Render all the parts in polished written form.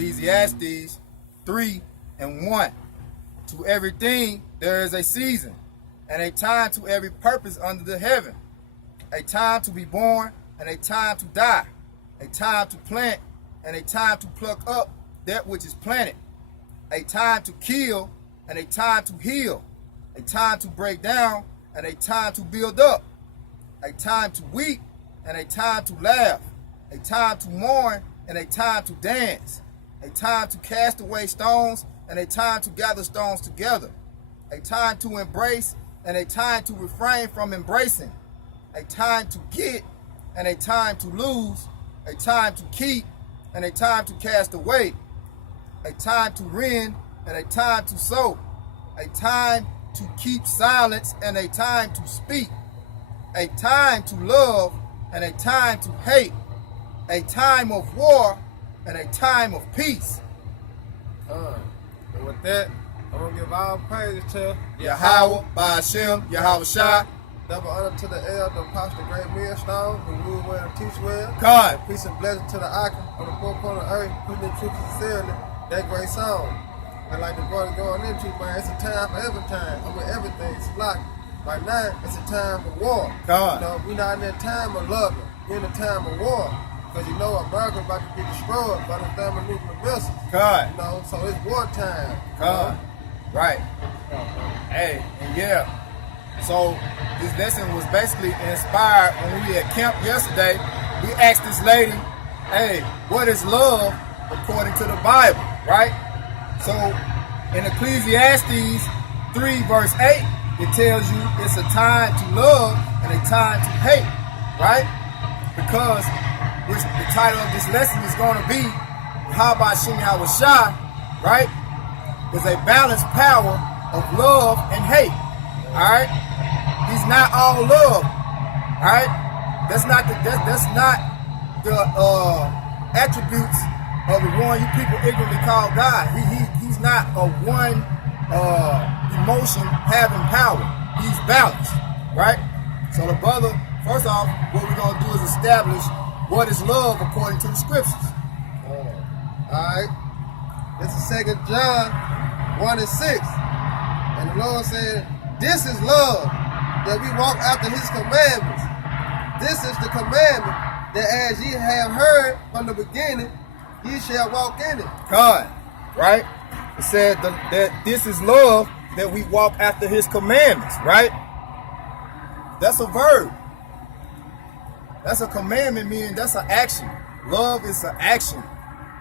Ecclesiastes 3:1. To everything there is a season, and a time to every purpose under the heaven. A time to be born, and a time to die. A time to plant, and a time to pluck up that which is planted. A time to kill, and a time to heal. A time to break down, and a time to build up. A time to weep, and a time to laugh. A time to mourn, and a time to dance. A time to cast away stones, and a time to gather stones together. A time to embrace, and a time to refrain from embracing. A time to get, and a time to lose. A time to keep, and a time to cast away. A time to rend, and a time to sow. A time to keep silence, and a time to speak. A time to love, and a time to hate. A time of war, and a time of peace. And with that, I'm going to give all praise to Yahawah, Ba'ashem, Yahawah, double honor to the elder, Apostle Great Millstone, who rule well and teach well. God. Peace and blessing to the icon on the four corner of the earth, putting the truth sincerely, that great song. And like the brother going into, man, it's a time for every time. I mean, everything. It's like, right now, it's a time of war. God. You know, we're not in that time of loving. We're in a time of war. Because you know America about to be destroyed by the thermonuclear missiles. God. You know, so it's wartime. God. Right. Hey, and yeah. So this lesson was basically inspired when we at camp yesterday. We asked this lady, hey, what is love according to the Bible, right? So in Ecclesiastes 3:8, it tells you it's a time to love and a time to hate, right? Because which the title of this lesson is going to be Yahawah, right? Is a balanced power of love and hate. All right, he's not all love. All right, that's not the attributes of the one you people ignorantly call God. He's not a one emotion having power. He's balanced, right? So the brother, first off, what we're gonna do is establish what is love according to the scriptures. Alright. This is 2 John 1:6. And the Lord said, this is love, that we walk after his commandments. This is the commandment, that as ye have heard from the beginning, ye shall walk in it. God, right? It said that this is love, that we walk after his commandments, right? That's a verb. That's a commandment, meaning that's an action. Love is an action,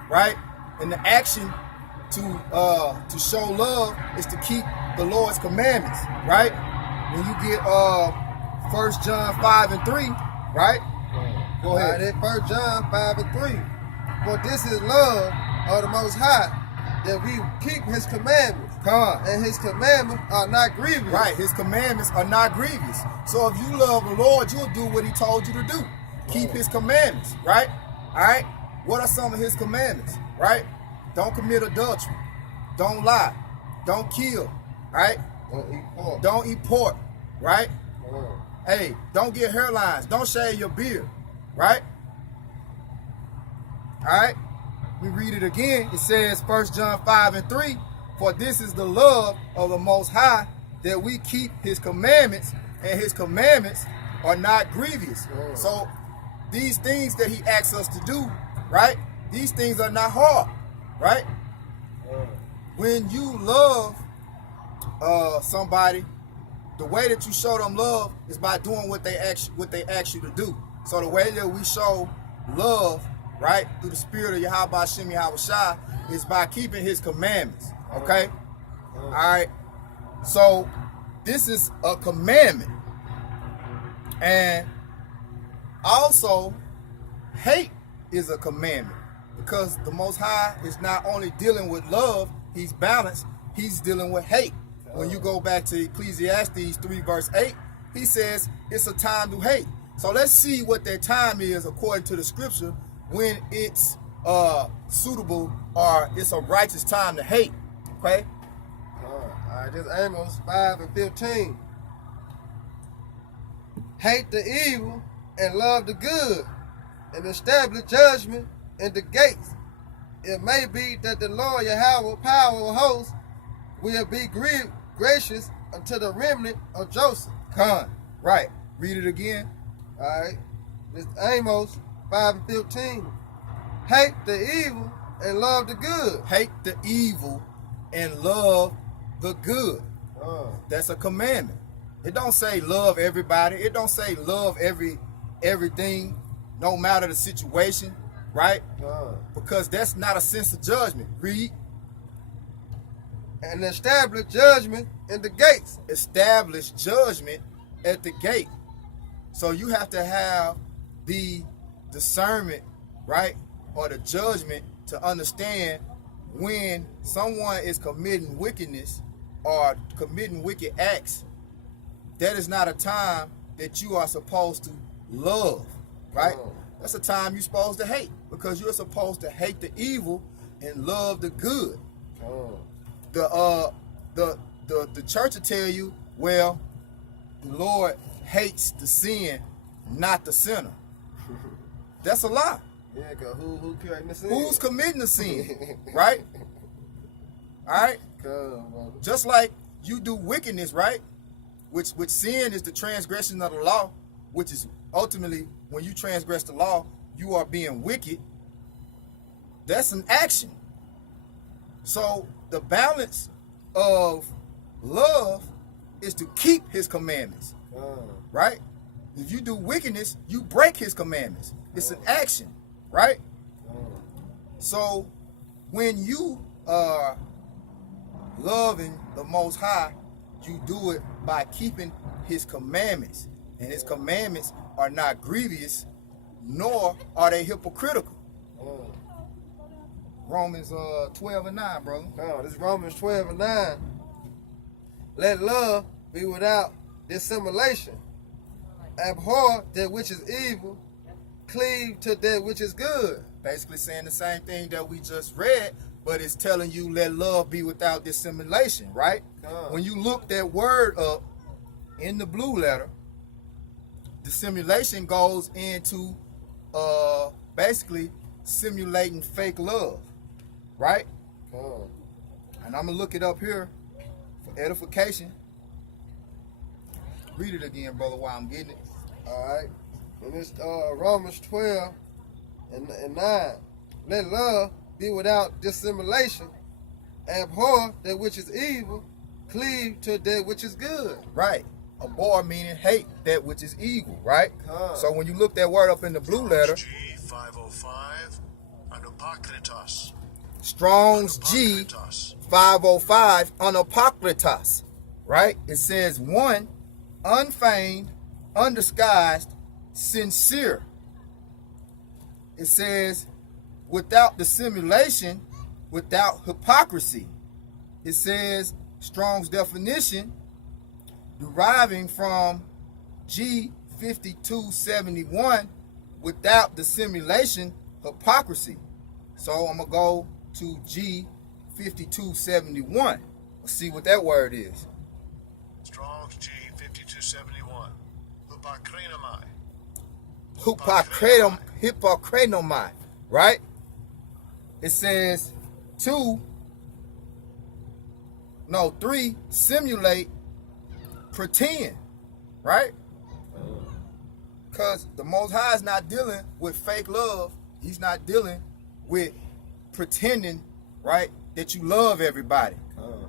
right? And the action to show love is to keep the Lord's commandments, right? When you get 1 John 5:3, right? Go ahead. Right, 1 John 5:3. For this is love of the Most High, that we keep his commandments. And his commandments are not grievous. Right, his commandments are not grievous. So if you love the Lord, you'll do what he told you to do. Keep his commandments, right? All right? What are some of his commandments, right? Don't commit adultery. Don't lie. Don't kill, right? Don't eat pork, right? Hey, don't get hairlines. Don't shave your beard, right? All right? We read it again. It says 1 John 5:3, for this is the love of the Most High, that we keep his commandments, and his commandments are not grievous. So these things that he asks us to do, right? These things are not hard, right? When you love somebody, the way that you show them love is by doing what they ask you to do. So the way that we show love, right, through the spirit of Yahawah is by keeping his commandments. Okay? All right. So this is a commandment. And also, hate is a commandment, because the Most High is not only dealing with love, he's balanced, he's dealing with hate. When you go back to Ecclesiastes 3:8, he says it's a time to hate. So let's see what that time is according to the scripture, when it's suitable or it's a righteous time to hate. Okay? All right, this is Amos 5:15. Hate the evil and love the good, and establish judgment in the gates. it may be that the Lord Yahawah, power of hosts, will be gracious unto the remnant of Joseph. Con. Right. Read it again. All right. This Amos 5:15. Hate the evil and love the good. Hate the evil and love the good. That's a commandment. It don't say love everybody. It don't say love everything, no matter the situation, right? Because that's not a sense of judgment. Read. And establish judgment in the gates. Establish judgment at the gate. So you have to have the discernment, right? Or the judgment to understand when someone is committing wickedness or committing wicked acts. That is not a time that you are supposed to love, right? That's a time you're supposed to hate, because you're supposed to hate the evil and love the good. The church will tell you, well, the Lord hates the sin, not the sinner. That's a lie. Yeah, cause who committing the sin? Who's committing the sin, right? All right. Just like you do wickedness, right? Which sin is the transgression of the law, which is ultimately when you transgress the law, you are being wicked. That's an action. So the balance of love is to keep his commandments, right? If you do wickedness, you break his commandments. It's an action, right? So when you are loving the Most High, you do it by keeping his commandments. And his commandments are not grievous, nor are they hypocritical. Romans 12:9, brother. No, this is Romans 12:9. Let love be without dissimulation. Abhor that which is evil. Cleave to that which is good. Basically saying the same thing that we just read, but it's telling you let love be without dissimulation, right? When you look that word up in the blue letter, dissimulation goes into basically simulating fake love, right? And I'm going to look it up here for edification. Read it again, brother, while I'm getting it. All right. And it's Romans 12:9. Let love be without dissimulation. Abhor that which is evil. Cleave to that which is good. Right. Abhor meaning hate that which is evil, right? So when you look that word up in the blue letter, G 505 anapokritos. Strong's G 505 anapokritos, right? It says one, unfeigned, undisguised, sincere. It says without dissimulation, without hypocrisy. It says Strong's definition deriving from G 5271, without dissimulation, hypocrisy. So I'm going to go to G 5271. Let's see what that word is. Strong's G 5271. Hypocrenomai, right? It says 3, simulate, pretend, right? Because the Most High is not dealing with fake love. He's not dealing with pretending, right, that you love everybody.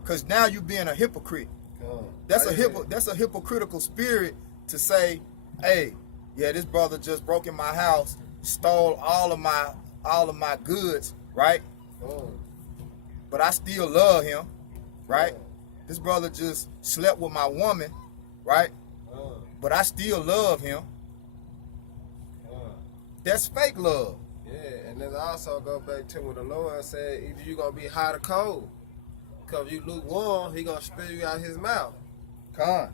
Because now you're being a hypocrite. That's a hypocritical spirit to say, hey, yeah, this brother just broke in my house, stole all of my goods, right? But I still love him, right? This brother just slept with my woman, right? But I still love him. That's fake love. Yeah, and then also go back to what the Lord said, either you're going to be hot or cold. Because if you lukewarm, he going to spit you out his mouth.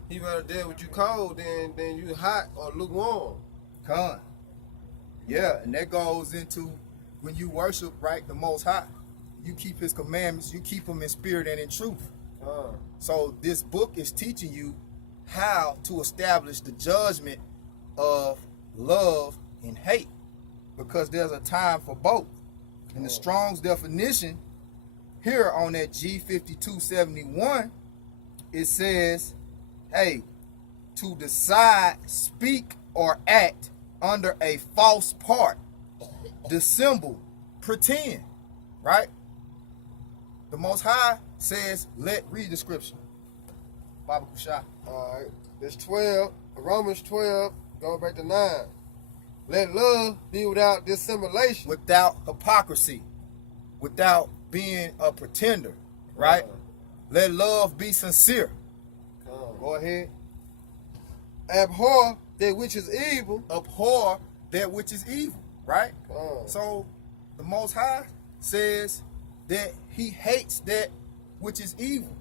He better deal with you cold than you hot or lukewarm. Yeah, and that goes into when you worship, right, the Most High. You keep his commandments, you keep them in spirit and in truth. So this book is teaching you how to establish the judgment of love and hate, because there's a time for both. In the Strong's definition, here on that G5271, it says, hey, to decide, speak, or act under a false part, dissemble, pretend, right? The Most High says, read the scripture. Baba Kusha. All right. This 12, Romans 12, going back to 9. Let love be without dissimulation. Without hypocrisy, without being a pretender, right? Let love be sincere. Go ahead. Abhor that which is evil. Abhor that which is evil, right? So the Most High says that he hates that which is evil.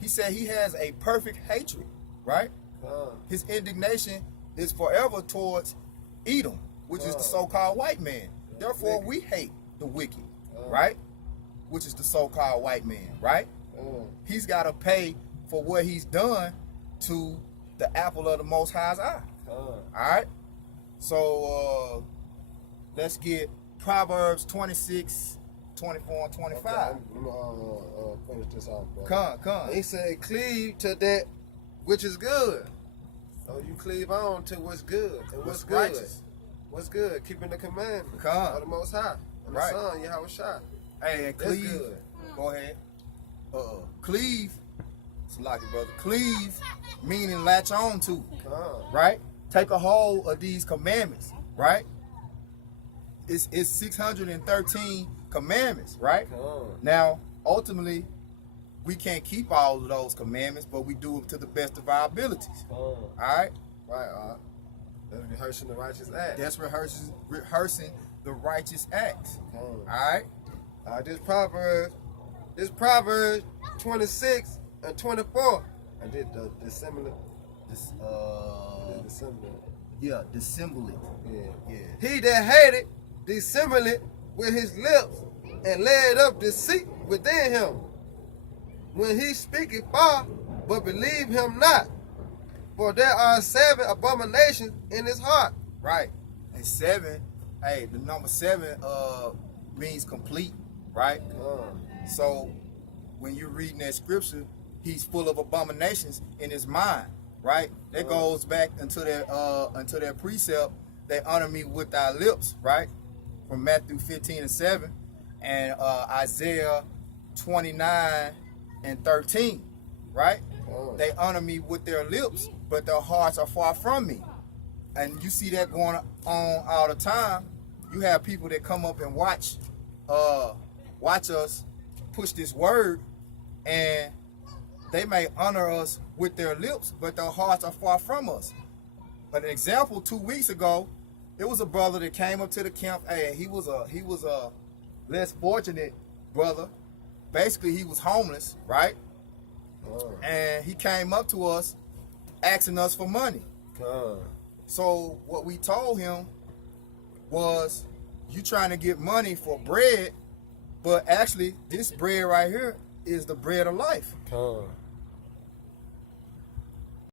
He said he has a perfect hatred, right? His indignation is forever towards Edom, which is the so-called white man. Therefore, we hate the wicked, right? Which is the so-called white man, right? He's got to pay for what he's done to the apple of the Most High's eye. All right? So, let's get Proverbs 26, 24, and 25. Okay, I'm gonna finish this off, bro. Come. He said, cleave to that which is good. So you cleave on to what's good. And what's good? Righteous. What's good? Keeping the commandments Come. of the Most High. And Right. the Son, Yahawah. Hey, and That's cleave. good. Go ahead. Cleave. It's like it, brother. Cleave, meaning latch on to, right? Take a hold of these commandments, right? It's 613 commandments, right? Now, ultimately, we can't keep all of those commandments, but we do it to the best of our abilities. All right? Right, that's rehearsing the righteous act. That's rehearsing the righteous acts. All right? This Proverbs 26 and 24. I did the dissimilar. Yeah, dissemble it. Yeah. He that hated dissembled with his lips and laid up deceit within him. When he speaketh far, but believe him not. For there are 7 abominations in his heart. Right. And 7, hey, the number 7 means complete, right? So when you're reading that scripture, he's full of abominations in his mind, right? That goes back into their precept, they honor me with thy lips, right? From Matthew 15 and 7, and Isaiah 29 and 13, right? They honor me with their lips, but their hearts are far from me. And you see that going on all the time. You have people that come up and watch us push this word, and they may honor us with their lips, but their hearts are far from us. An example, 2 weeks ago, it was a brother that came up to the camp. Hey, he was a less fortunate brother. Basically, he was homeless, right? And he came up to us asking us for money. So what we told him was, you trying to get money for bread, but actually this bread right here is the bread of life.